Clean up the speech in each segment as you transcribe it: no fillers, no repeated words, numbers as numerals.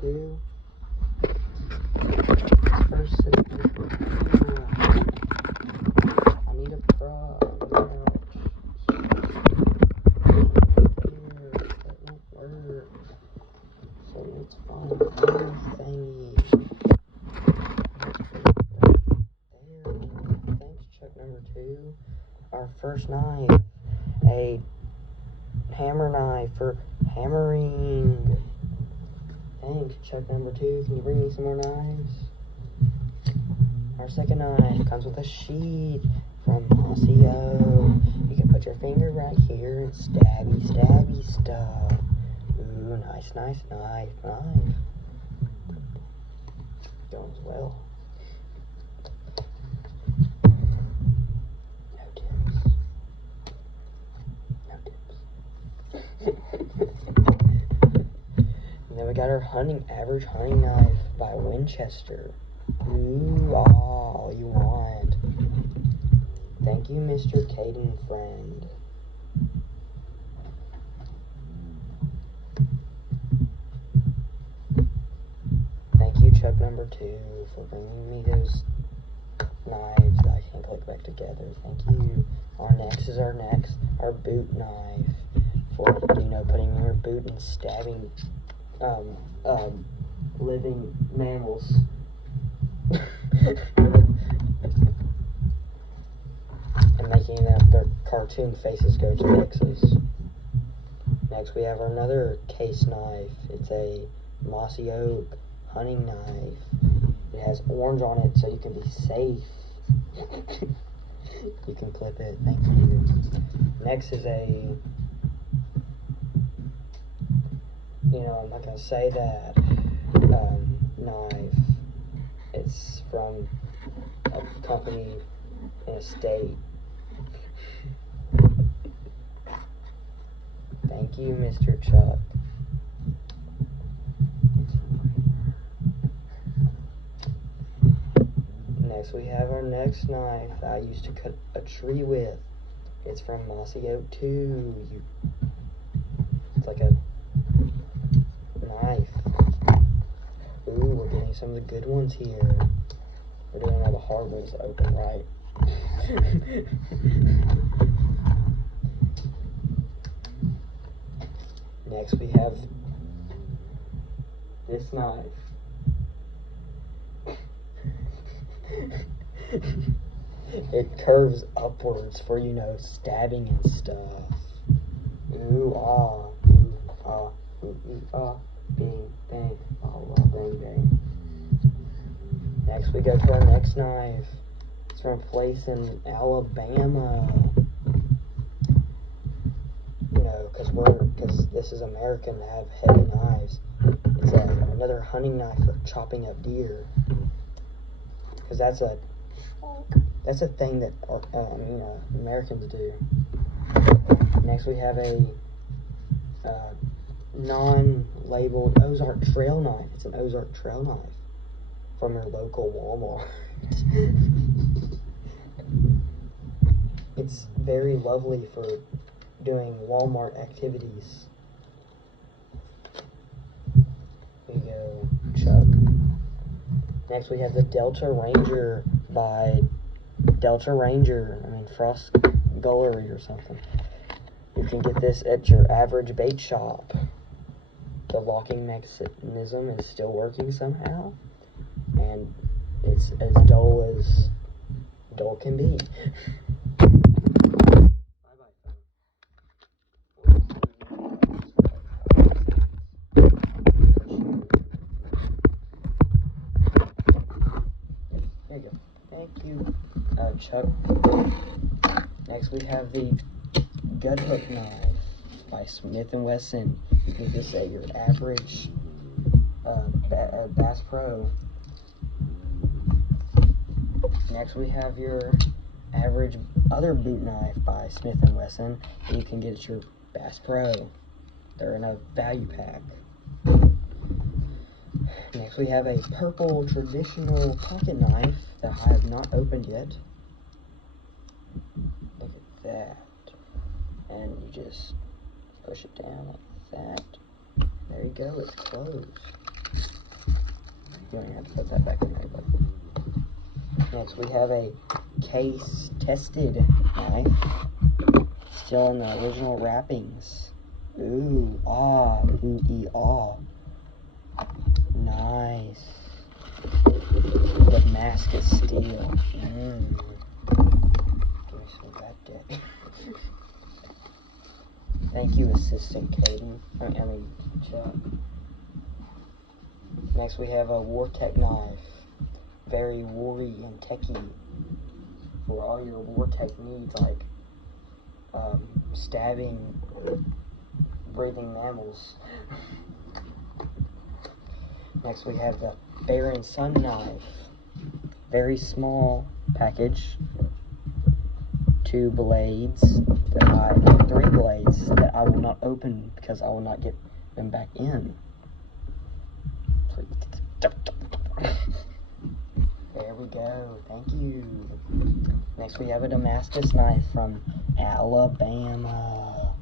2. First scissors. I need a prop. That won't work. So it's fine. Thingy. There. Thanks, Chuck number 2. Our first knife. A hammer knife for hammering. Thanks, Chuck number 2. Can you bring me some more knives? Our second knife comes with a sheath from Mossy O. You can put your finger right here and stabby stuff. Ooh, nice knife. Goes well. No tips. And then we got our average hunting knife by Winchester. Ooh, all you want. Thank you, Mr. Caden Friend. Thank you, Chuck number 2, for bringing me those knives that I can click back together. Thank you. Our boot knife for, putting your boot and stabbing, living mammals. And making their cartoon faces go to X's. Next we have another case knife. It's a Mossy Oak hunting knife. It has orange on it so you can be safe. You can clip it. Thank you. Next is a, I'm not going to say that, knife. It's from a company in a state. Thank you, Mr. Chuck. Next we have our next knife that I used to cut a tree with. It's from Mossy Oak 2. It's like a knife. Ooh, we're getting some of the good ones here. We're doing all the hard ones to open right. Next we have this knife. It curves upwards for, stabbing and stuff. Ooh, ah, bing, bang, bang, bang. Next we go to our next knife. It's from a place in Alabama. Because this is American to have heavy knives. It's another hunting knife for chopping up deer. Because that's a thing that Americans do. Next we have a non-labeled Ozark trail knife. It's an Ozark trail knife from your local Walmart. It's very lovely for doing Walmart activities. There you go, Chuck. Next we have the Delta Ranger by Frost Gullery or something. You can get this at your average bait shop. The locking mechanism is still working somehow, and it's as dull can be. There you go. Thank you, Chuck. Next we have the Gut Hook knife by Smith & Wesson. You can just say your average Bass Pro. Next we have your average other boot knife by Smith & Wesson. You can get at your Bass Pro. They're in a value pack. Next we have a purple traditional pocket knife that I have not opened yet. Look at that. And you just push it down like that. There you go, it's closed. You don't even have to put that back in there, but. Next, we have a case-tested knife. Still in the original wrappings. Ooh, ah, nice. Damascus steel. Give me some of that dick. Thank you, Assistant Caden. I mean, Chuck. Next, we have a Wartech knife. Very warry and techy for all your Wartech needs, like stabbing breathing mammals. Next, we have the Baron Sun knife. Very small package. 3 blades that I will not open because I will not get them back in. There we go. Thank you. Next, we have a Damascus knife from Alabama.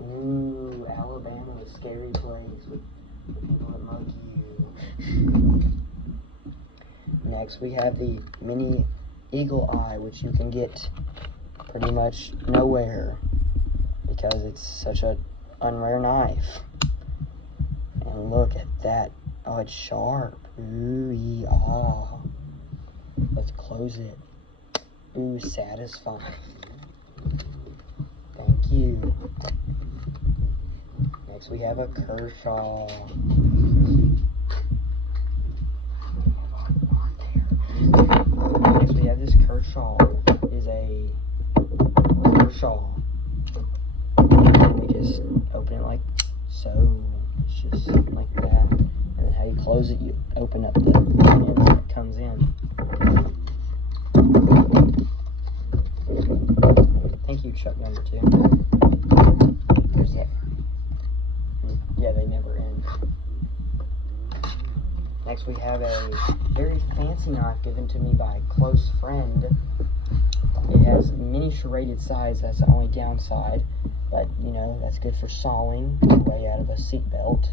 Ooh, Alabama, a scary place with people that mug you. Next, we have the Mini Eagle Eye, which you can get pretty much nowhere because it's such a unrare knife. And look at that. Oh, it's sharp. Ooh, ah. Let's close it. Ooh, satisfying. Thank you. Next, we have a Kershaw. Next, we have this Kershaw. It is a Kershaw. And we just open it like so. It's just like that. And then how you close it, you open up the end that it comes in. Thank you, Chuck number 2. There's that. Yeah, they never end. Next, we have a very fancy knife given to me by a close friend. It has mini serrated sides. That's the only downside, but you know that's good for sawing your way out of a seat belt.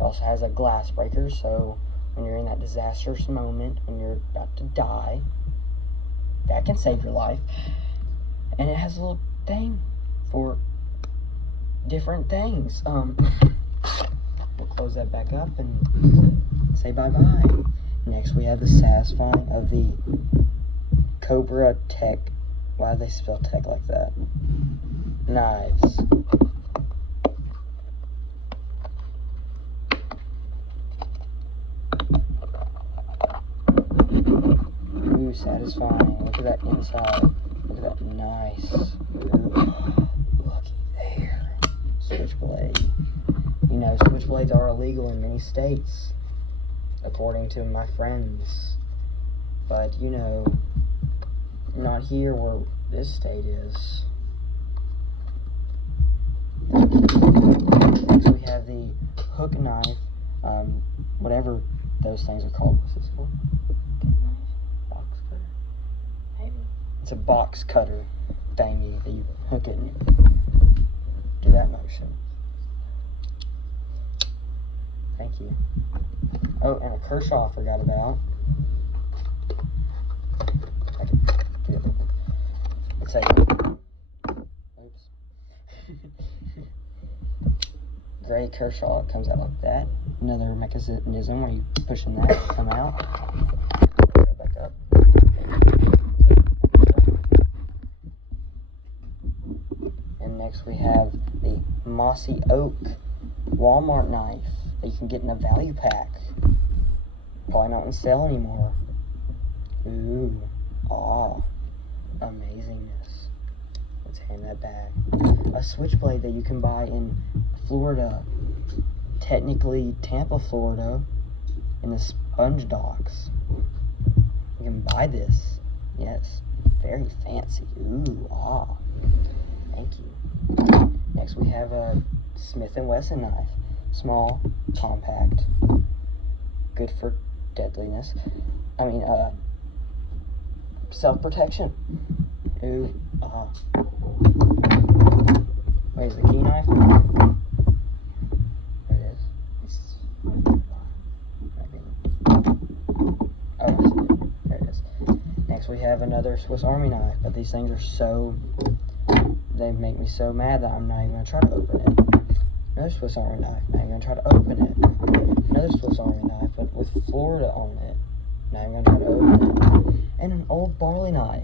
It also has a glass breaker, so when you're in that disastrous moment when you're about to die, that can save your life. And it has a little thing for different things. We'll close that back up and say bye-bye. Next, we have the satisfying of the Cobra Tech. Why do they spell tech like that? Knives. Ooh, satisfying. Look at that inside. Look at that. Nice. Ooh, looky there. Switchblade. You know, switchblades are illegal in many states, according to my friends. But, you know, not here where this state is. Next, we have the hook knife, whatever those things are called. What's this called? Box cutter? Maybe. It's a box cutter thingy that you hook it and do that motion. Thank you. Oh, and a Kershaw I forgot about. It's a, oops. Gray Kershaw, it comes out like that. Another mechanism where you pushing that, come out. Put it back up. And next we have the Mossy Oak Walmart knife that you can get in a value pack. Probably not on sale anymore. Ooh, ah, amazingness. Let's hand that back. A switchblade that you can buy in Florida, technically Tampa, Florida, in the Sponge Docks. You can buy this. Yes, very fancy. Ooh, ah, thank you. Next we have a Smith & Wesson knife. Small, compact, good for deadliness. I mean, self-protection. Ooh, ah. Wait, is the key knife? There it is. we have another Swiss Army knife, but these things are so, they make me so mad that I'm not even going to try to open it. Another Swiss Army knife, not even going to try to open it. Another Swiss Army knife, but with Florida on it, not even going to try to open it. And an old barley knife,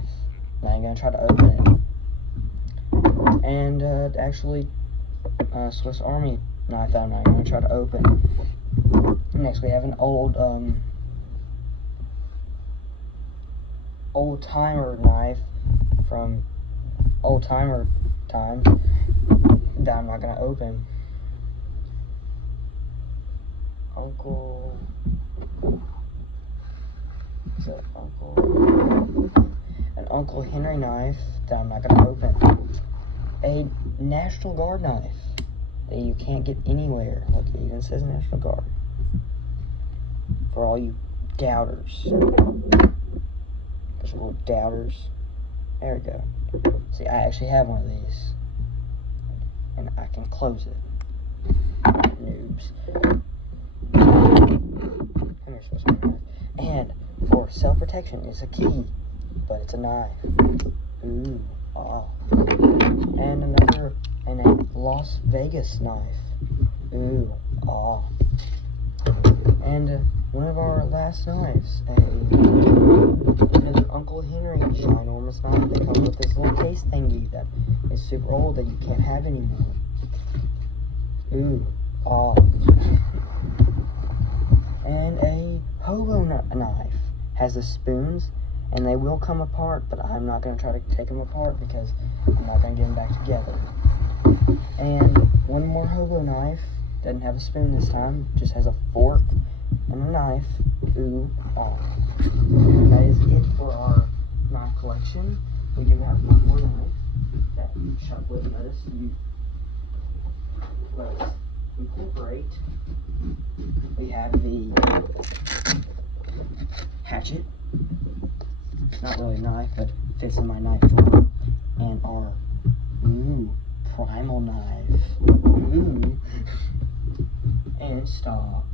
not even going to try to open it. And actually, Swiss Army knife that I'm not going to try to open. Next, we have an old timer knife from old timer times that I'm not going to open. An Uncle Henry knife that I'm not going to open. A National Guard knife that you can't get anywhere. Look, it even says National Guard. For all you doubters. There's little doubters. There we go. See, I actually have one of these. And I can close it. Noobs. And for self-protection, it's a key. But it's a knife. Ooh. Ah. And a Las Vegas knife. Ooh. Ah. And one of our last knives, another Uncle Henry ginormous knife that comes with this little case thingy that is super old that you can't have anymore. Ooh. Ah. And a hobo knife. Has the spoons, and they will come apart, but I'm not going to try to take them apart because I'm not going to get them back together. And one more hobo knife, doesn't have a spoon this time, just has a fork and a knife. Ooh, ah. That is it for our knife collection. We do have one more knife that Chuck wouldn't let us incorporate. We have the hatchet. Not really a knife, but fits in my knife drawer. And our primal knife. And stop.